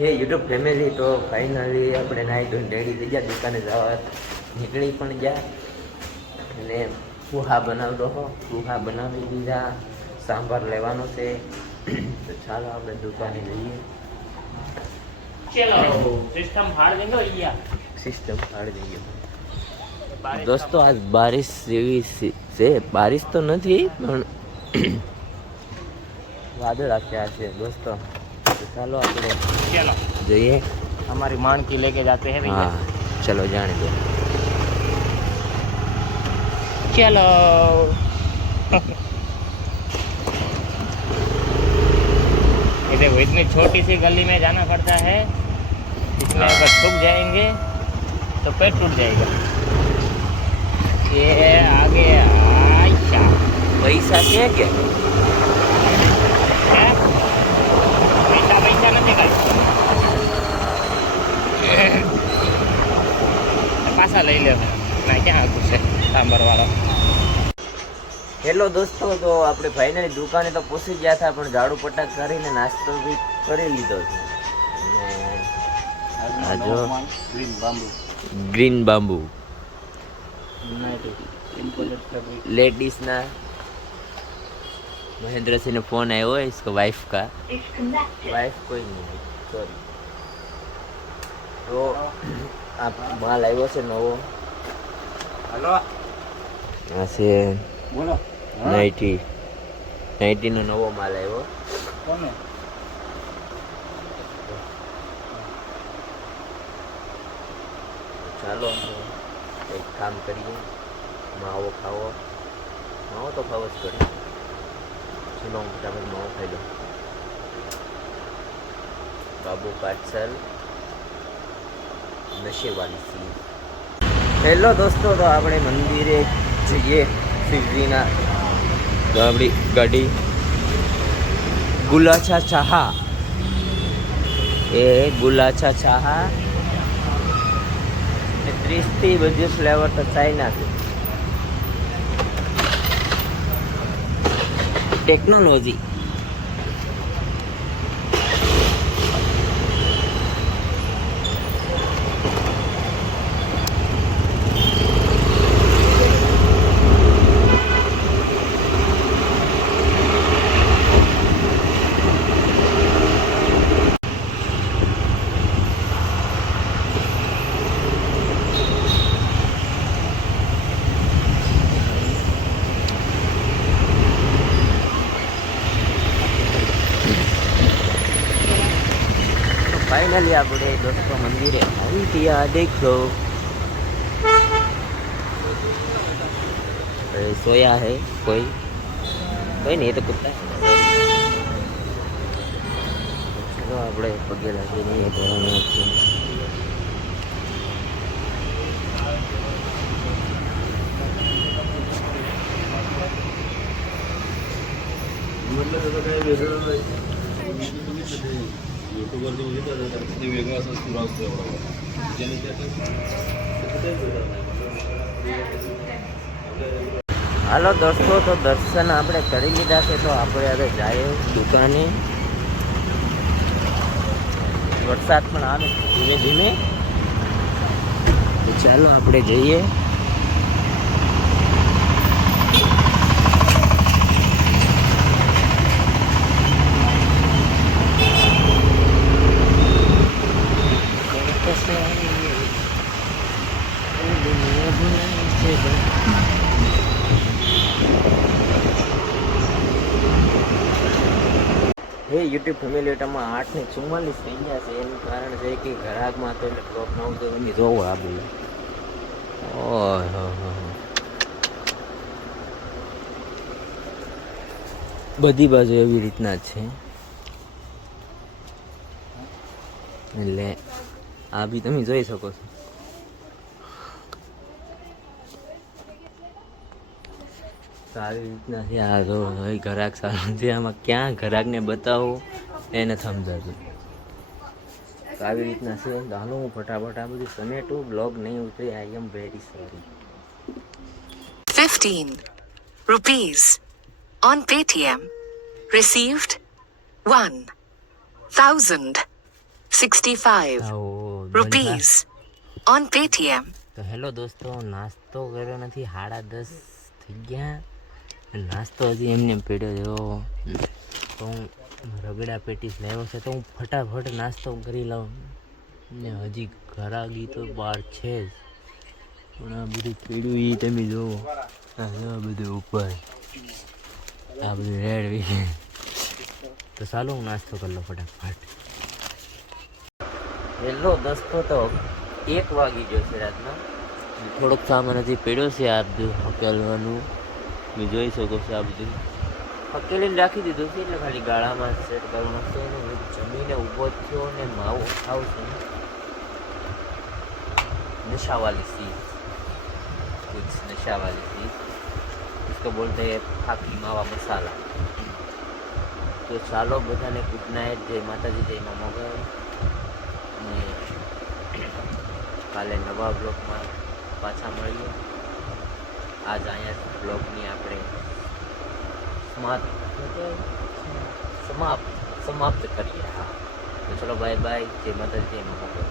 હે YouTube family, તો finally આપણે નાહી ધોઈને રેડી થઈ ગયા, દુકાને જવા નીકળી પણ ગયા. અને પુહા બનાવતો હો, પુહા બનાવી દીધા, સાંભાર લેવાનો છે. તો ચાલો આપણે દુકાને જઈએ. सिस्टम फाड़ देंगे भैया, સિસ્ટમ ફાડી દઈએ. દોસ્તો આજ બારિશ જેવી છે, બારિશ તો નથી પણ વાદળ આખ્યા છે દોસ્તો. તો ચાલો આપણે चलो જઈએ. हमारी मान की लेके जाते हैं भैया. હા ચલો જાણી દો. चलो ये देखो इतनी छोटी सी गली में जाना पड़ता है, इसमें अगर छुप जाएंगे तो पेट टूट जाएगा. ये आगे आयशा પૈસા છે કે है, पैसा पैसा नहीं कहीं पासा ले ले ना, क्या कुछ है सांबर वाला. હેલો દોસ્તો, તો આપણે ફાઇનલી દુકાને તો પહોંચી ગયા હતા, પણ ઝાડુ પટાક કરીને નાસ્તો બી કરી લીધો છે. અને આ જો green bamboo green bamboo imported fabric. Ladies ना महेंद्र सिंह ने फोन आया हुआ है, इसका वाइफ का. वाइफ कोई नहीं है, सॉरी. तो आप माल आयो से नवो हेलो ऐसे बोलो. नाइटी નો નવો માલ આવ્યો. कौन है? ચાલો એક કામ કરીએ, માવો ખાવો. માવો તો ખાવો જ પડે. ચલો હું ફટાફટ માવો ખાઈ લઉં. બાબુ પાર્સલ નશે વાલી સી. હેલો દોસ્તો, તો આપણે મંદિરે જઈએ શિવજીના. તો આપણી ગાડી ગુલાછા ચાહા, એ ગુલાછા ચાહા 30 થી બધી ફ્લેવર તો ચાઇના છે. ટેકનોલોજી. फाइनली આપણે દોસ્તો મંદિરે આવી ગયા. દેખો सोया है कोई नहीं, ये तो कुत्ता है. चलो આપણે પગે લાગીને એ ભરવાનું છે. હાલો દોસ્તો, તો દર્શન આપણે કરી લીધા છે, તો આપણે હવે જઈએ દુકાને. વરસાદ પણ આવે ધીમે ધીમે, તો ચાલો આપણે જઈએ. હે યુટ્યુબ ફેમિલી, માં 8:44 થઈ ગયા છે. એનું કારણ છે કે ગ્રાહકમાં તો એટલે બ્લોક ન આવતો. તમે જોવો આ બધું. બધી બાજુ એવી રીતના જ છે. એટલે આ બી તમે જોઈ શકો છો. સારી રીતના છે. આ જો ગ્રાહક સારું છે. આમાં ક્યાં ગ્રાહકને બતાવો એને સમજાતું. તો આવી રીતના છે. હાલો હું ફટાફટ આ બધું સમેટું. બ્લોગ નહીં ઉતરે. I am very sorry. 15 rupees on Paytm received 1000. 65 rupees on Paytm. તો હેલો દોસ્તો, નાસ્તો કર્યો નથી, 10:30 થઈ ગયા. નાસ્તો હજી એમને પડ્યો તો હું રગડા પેટીસ લાવ્યો છે, તો હું ફટાફટ નાસ્તો કરી લઉં ને હજી ઘરાગી તો બહાર છે જ, પણ આ બધું પીડ્યું એ તમે જુઓ, આ બધું ઉપર આ બધું રેડ. તો ચાલો હું નાસ્તો કરી લઉં ફટાફટ. હેલો દોસ્તો, તો 1 વાગી ગયો છે રાતના. થોડોક સામાન હજી પડ્યો છે, આ બધું હકેલવાનું તમે જોઈ શકો છો. આ બધું હકેલીને રાખી દીધું છે, એટલે ખાલી ગાળામાં સેટ કરવાનું છે. હું જમીને ઊભો થયો ને માવો ખાવ છું. नशा वाली चीज, कुछ नशा वाली चीज, इसको बोलते हैं फाकी मावा मसाला. તો ચાલો બધાને ગુડ નાઇટ, જય માતાજી, જય મા મોગલ. અને કાલે નવા બ્લોગમાં પાછા મળીએ. આજ અહીંયા બ્લોગની આપણે સમાપ્ત કરીએ. હા, તો ચલો બાય બાય, જય માતાજી, જય મા મોગલ.